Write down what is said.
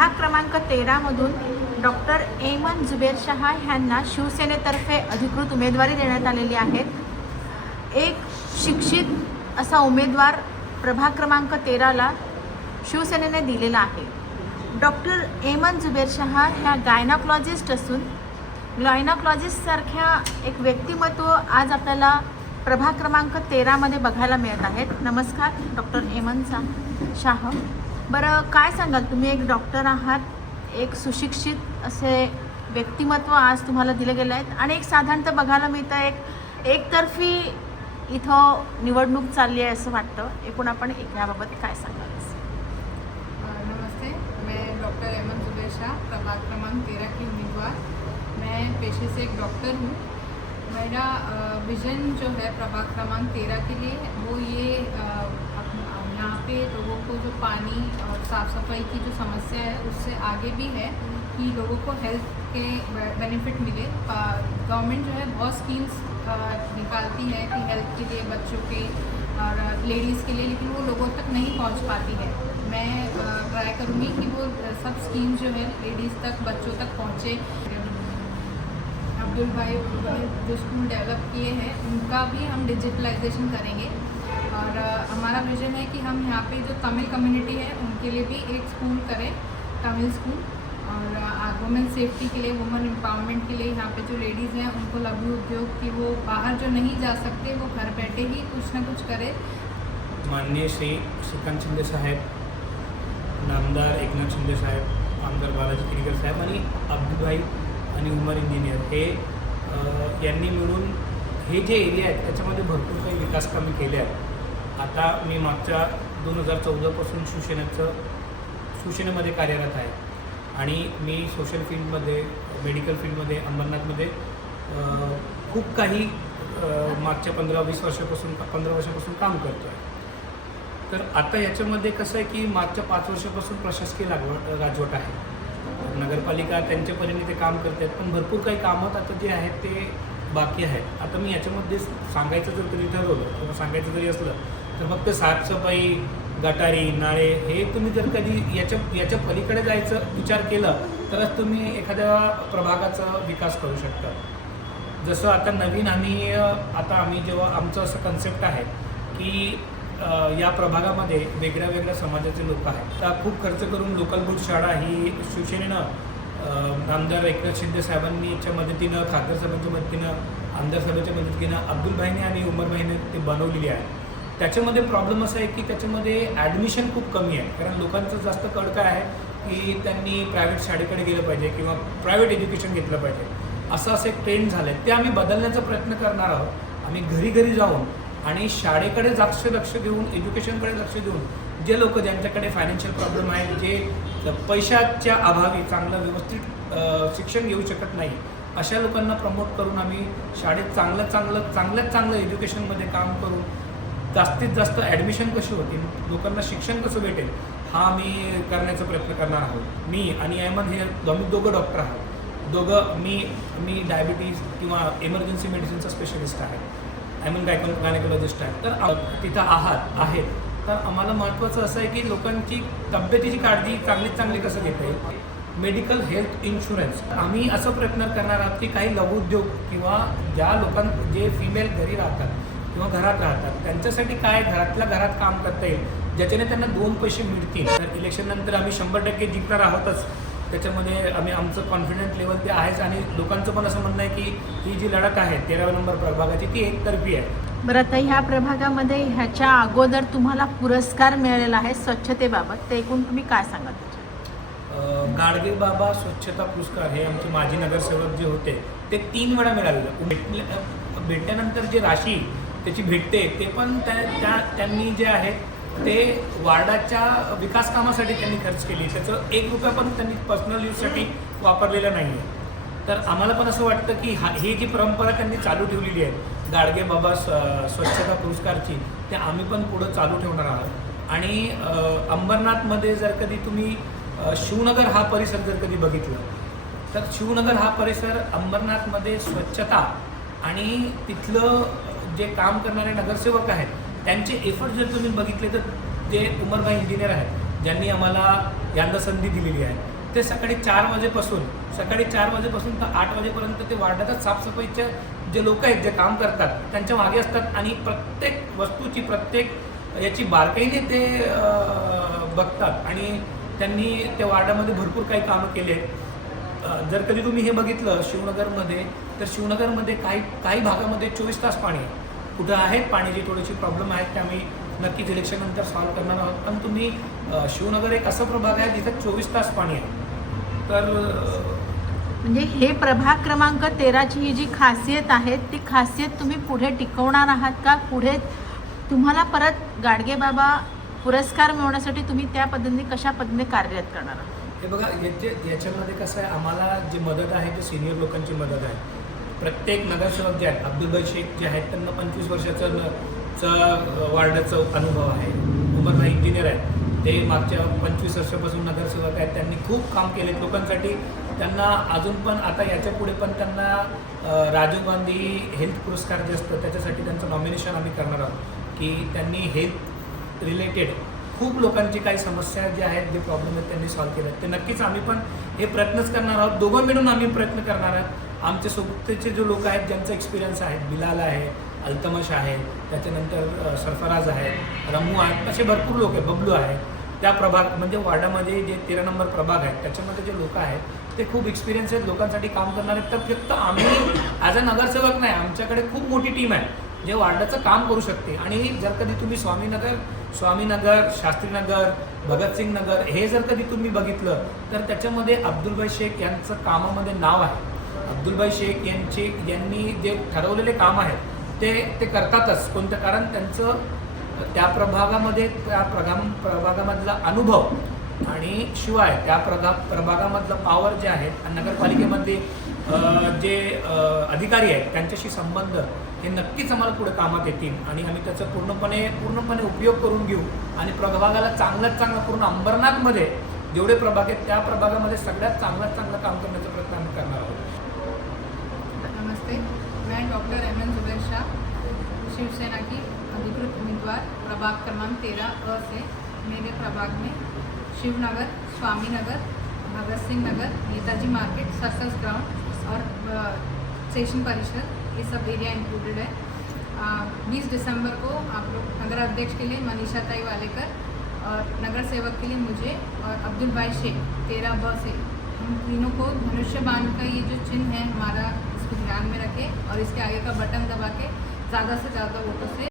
प्रभाग क्रमांक 13 मधून डॉक्टर एमन जुबेर शहा यांना शिवसेनेतर्फे अधिकृत उमेदवारी देण्यात आलेली आहे। एक शिक्षित असा उमेदवार प्रभाग क्रमांक 13ला शिवसेनेने दिलेला आहे। डॉक्टर एमन जुबेर शहा ह्या गायनॉकॉलॉजिस्ट असून गायनॉकॉलॉजिस्टसारख्या एक व्यक्तिमत्व आज आपल्याला प्रभाग क्रमांक 13 मध्ये बघायला मिळत आहेत। नमस्कार डॉक्टर एमन शाह, बरं काय सांगाल, तुम्ही एक डॉक्टर आहात, एक सुशिक्षित असे व्यक्तिमत्व आज तुम्हाला दिले गेले आहेत आणि एक साधारणतः बघायला मिळतं एकतर्फी इथं निवडणूक चालली आहे असं वाटतं। एकूण आपण याबाबत काय सांगाल? नमस्ते, मैं डॉक्टर एमन जुबेर शाह, प्रभाग क्रमांक 13 की उम्मीदवार। मैं पेशे से एक डॉक्टर हूँ। मेरा विज़न जो है प्रभाग क्रमांक 13 के लिए वो ये यहाँ पे लोगों को जो पानी और साफ़ सफाई की जो समस्या है उससे आगे भी है कि लोगों को हेल्थ के बेनिफिट मिले। गवर्नमेंट जो है बहुत स्कीम्स निकालती है कि हेल्थ के लिए, बच्चों के और लेडीज़ के लिए, लेकिन वो लोगों तक नहीं पहुँच पाती है। मैं ट्राई करूँगी कि वो सब स्कीम जो है लेडीज़ तक, बच्चों तक पहुँचे। अब्दुल भाई उन्होंने जो स्कूल डेवलप किए हैं उनका भी हम डिजिटलाइजेशन करेंगे और हमारा विज़न है कि हम यहाँ पे जो तमिल कम्युनिटी है उनके लिए भी एक स्कूल करें, तमिल स्कूल, और वुमेन सेफ्टी के लिए, वुमेन एम्पावरमेंट के लिए यहाँ पे जो लेडीज़ हैं उनको लघु उद्योग की, वो बाहर जो नहीं जा सकते वो घर बैठे ही कुछ ना कुछ करें। माननीय श्री श्रीकांत शिंदे साहेब, नामदार एकनाथ शिंदे साहेब, आमदार बालाजी किरीकर साहेब आणि अब्दुल भाई आणि उमर इंजिनियर हे यांनी मिळून हे जे एरिया आहेत त्याच्यामध्ये भरपूर काही विकास कामे केले आहेत। आता मी मागच्या 2014पासून शिवसेनेमध्ये कार्यरत आहे आणि मी सोशल फील्डमध्ये, मेडिकल फील्डमध्ये, अंबरनाथमध्ये खूप काही मागच्या 15 वर्षापासून काम करतो आहे। तर आता याच्यामध्ये कसं आहे की मागच्या 5 वर्षापासून प्रशासकीय राजवट आहे, नगरपालिका त्यांच्या परीने ते काम करत आहेत, पण भरपूर काही कामं आता जे आहेत ते बाकी आहेत। आता मी याच्यामध्ये सांगायचं जर कधी ठरवलं किंवा सांगायचं जरी असलं तर फक्त साफसफाई, गटारी, नाळे हे तुम्ही जर कधी याच्या पलीकडे जायचं विचार केला तरच तुम्ही एखाद्या प्रभागाचा विकास करू शकता। जसं आता नवीन आम्ही जेव्हा आमचं असं कन्सेप्ट आहे की या प्रभागामध्ये वेगळ्या समाजाचे लोक आहेत, तर खूप खर्च करून लोकल बुट शाळा ही शिवसेनेनं आमदार एकनाथ शिंदे साहेबांनीच्या मदतीनं, खासदार साहेबांच्या मदतीनं, आमदार साहेबांच्या मदतीनं, अब्दुल भाईने आणि उमर भाईने ते बनवलेली आहे। त्याच्यामध्ये प्रॉब्लेम असा आहे की त्याच्यामध्ये ॲडमिशन खूप कमी आहे, कारण लोकांचं जास्त कळ काय आहे की त्यांनी प्रायव्हेट शाळेकडे गेलं पाहिजे किंवा प्रायव्हेट एज्युकेशन घेतलं पाहिजे, असं एक ट्रेंड झालं आहे। ते आम्ही बदलण्याचा प्रयत्न करणार आहोत। आम्ही घरी जाऊन आणि शाळेकडे लक्ष देऊन, एज्युकेशनकडे लक्ष देऊन, जे लोक ज्यांच्याकडे फायनान्शियल प्रॉब्लेम आहे, जे पैशाच्या अभावी चांगलं व्यवस्थित शिक्षण घेऊ शकत नाही, अशा लोकांना प्रमोट करून आम्ही शाळेत चांगल्यात चांगलं एज्युकेशनमध्ये काम करून जास्तीत जास्त ॲडमिशन कशी होतील, लोकांना शिक्षण कसं भेटेल, हा आम्ही करण्याचा प्रयत्न करणार आहोत। मी आणि अहमद हे दोघं डॉक्टर आहोत। मी डायबिटीज किंवा इमर्जन्सी मेडिसिनचा स्पेशलिस्ट आहे, अहमद गायनॉकॉलॉजिस्ट आहे। तर तिथं आहेत, तर आम्हाला महत्त्वाचं असं आहे की लोकांची तब्येतीची काळजी चांगली कसं घेता येईल। मेडिकल हेल्थ इन्शुरन्स आम्ही असं प्रयत्न करणार आहोत की काही लघुउद्योग किंवा ज्या जे फिमेल घरी राहतात किंवा घरात राहतात त्यांच्यासाठी काय घरातल्या घरात काम करता येईल, ज्याच्याने त्यांना 2 पैसे मिळतील। तर इलेक्शननंतर आम्ही 100% जिंकणार आहोतच, त्याच्यामध्ये आमचं कॉन्फिडंट लेवल ते आहेच आणि लोकांचं पण असं म्हणणं आहे की ही जी लढत आहे 13 नंबर प्रभागाची ती एकतर्फी आहे। बरं, आता ह्या प्रभागामध्ये ह्याच्या अगोदर तुम्हाला पुरस्कार मिळालेला आहे स्वच्छतेबाबत, ते ऐकून तुम्ही काय सांगाल? गाडगे बाबा स्वच्छता पुरस्कार हे आमचे माजी नगरसेवक जे होते ते 3 वेळा मिळालेलं। भेटल्यानंतर जे राशी त्याची भेटते ते पण त्यांनी जे आहे ते वार्डाच्या विकास कामासाठी त्यांनी खर्च केली, त्याचं 1 रुपया पण त्यांनी पर्सनल यूजसाठी वापरलेला नाही आहे। तर आम्हाला पण असं वाटतं की ही जी परंपरा त्यांनी चालू ठेवलेली आहे गाडगे बाबा स्वच्छता पुरस्कारची, ते आम्ही पण पुढं चालू ठेवणार आहोत। आणि अंबरनाथमध्ये जर कधी तुम्ही शिवनगर हा परिसर जर कधी बघितलं तर शिवनगर हा परिसर अंबरनाथमध्ये स्वच्छता आणि तिथलं जे काम करणारे नगरसेवक आहेत त्यांचे एफर्ट जर तुम्ही बघितले तर जे उमरभाई इंजिनियर आहेत ज्यांनी आम्हाला यांना संधी दिलेली आहे. ते सकाळी 4 वाजेपासून तर 8 वाजेपर्यंत ते वार्डात साफसफाईच्या जे लोक आहेत जे काम करतात त्यांच्या मागे असतात आणि प्रत्येक वस्तूची प्रत्येक याची बारकाईने ते बघतात आणि त्यांनी त्या वार्डामध्ये भरपूर काही कामं केली आहेत. जर कधी तुम्ही हे बघितलं शिवनगरमध्ये तर शिवनगरमध्ये काही भागामध्ये 24 तास पाणी आहे. कुठं आहेत पाण्याची थोडीशी प्रॉब्लेम आहेत ते आम्ही नक्कीच इलेक्शननंतर सॉल्व्ह करणार आहोत. पण तुम्ही शिवनगर एक असा प्रभाग आहे जिथं 24 तास पाणी आहे. तर म्हणजे हे प्रभाग क्रमांक 13ची ही जी खासियत आहे ती खासियत तुम्ही पुढे टिकवणार आहात का? पुढे तुम्हाला परत गाडगेबाबा पुरस्कार मिळवण्यासाठी तुम्ही त्या पद्धतीने कशा पद्धतीने कार्यरत करणार आहात? हे बघा याच्यामध्ये कसं आहे, आम्हाला जी मदत आहे ती सिनियर लोकांची मदत आहे. प्रत्येक नगरसेवक जे आहेत अब्दुलभाई शेख जे आहेत त्यांना 25 वर्षाचं वार्डाचं अनुभव आहे. उमरभाई इंजिनियर आहेत, ते मागच्या 25 वर्षापासून नगरसेवक आहेत. त्यांनी खूप काम केले लोकांसाठी. त्यांना अजून पण आता याच्या पुढे पण त्यांना राजीव गांधी हेल्थ पुरस्कार जे असतं त्याच्यासाठी त्यांचं नॉमिनेशन आम्ही करणार आहोत की त्यांनी हेल्थ रिलेटेड खूप लोकांची काही समस्या ज्या आहेत जे प्रॉब्लेम आहेत त्यांनी सॉल्व्ह केले. ते नक्कीच आम्ही पण हे प्रयत्नच करणार आहोत. दोघं मिळून आम्ही प्रयत्न करणार आहोत. आमचे सोबतचे जे लोक आहेत ज्यांचा एक्सपिरियन्स आहे, बिलाल आहे, अल्तमश आहे, त्याच्यानंतर सरफराज आहे, रमू आहेत, असे भरपूर लोक आहेत, बबलू आहे. त्या प्रभाग म्हणजे वार्डामध्ये जे 13 नंबर प्रभाग आहेत त्याच्यामध्ये जे लोक आहेत ते खूप एक्सपिरियन्स आहेत, लोकांसाठी काम करणार आहेत. तर फक्त आम्ही ॲज अ नगरसेवक नाही, आमच्याकडे खूप मोठी टीम आहे जे वार्डाचं काम करू शकते. आणि जर कधी तुम्ही स्वामीनगर, शास्त्रीनगर, भगतसिंग नगर हे जर कधी तुम्ही बघितलं तर त्याच्यामध्ये अब्दुलभाई शेख यांचं कामामध्ये नाव आहे. अब्दुलभाई शेख यांनी जे ठरवलेले काम आहेत ते करतातच. कोणतं कारण त्यांचं त्या प्रभागामधला अनुभव आणि शिवाय त्या प्रभागामधलं पॉवर जे आहेत आणि नगरपालिकेमध्ये जे अधिकारी आहेत त्यांच्याशी संबंध हे नक्कीच आम्हाला पुढे कामात येतील आणि आम्ही त्याचा पूर्णपणे उपयोग करून घेऊ आणि प्रभागाला चांगल्यात चांगलं पूर्ण अंबरनाथमध्ये जेवढे प्रभाग आहेत त्या प्रभागामध्ये सगळ्यात चांगलं काम करण्याचा प्रयत्न आम्ही करणार आहोत. नमस्ते, मैं डॉक्टर एमन जुबैर शाह, शिवसेना की अधिकृत उम्मीदवार, प्रभाग क्रमांक 13 से. मेरे प्रभाग में Shivnagar, Swaminagar, Bhagat Singh Nagar, Netaji market, circus ground और सेशन परिषद ये सब एरिया इंक्लूडेड है. 20 दिसंबर को आप लोग नगर अध्यक्ष के लिए मनीषा ताई वालेकर और नगर सेवक के लिए मुझे और अब्दुल भाई शेख 13 से हम तीनों को धनुष्य बाण का ये जो चिन्ह है हमारा, इसको ध्यान में रखें और इसके आगे का बटन दबा के ज़्यादा से ज़्यादा वोटों से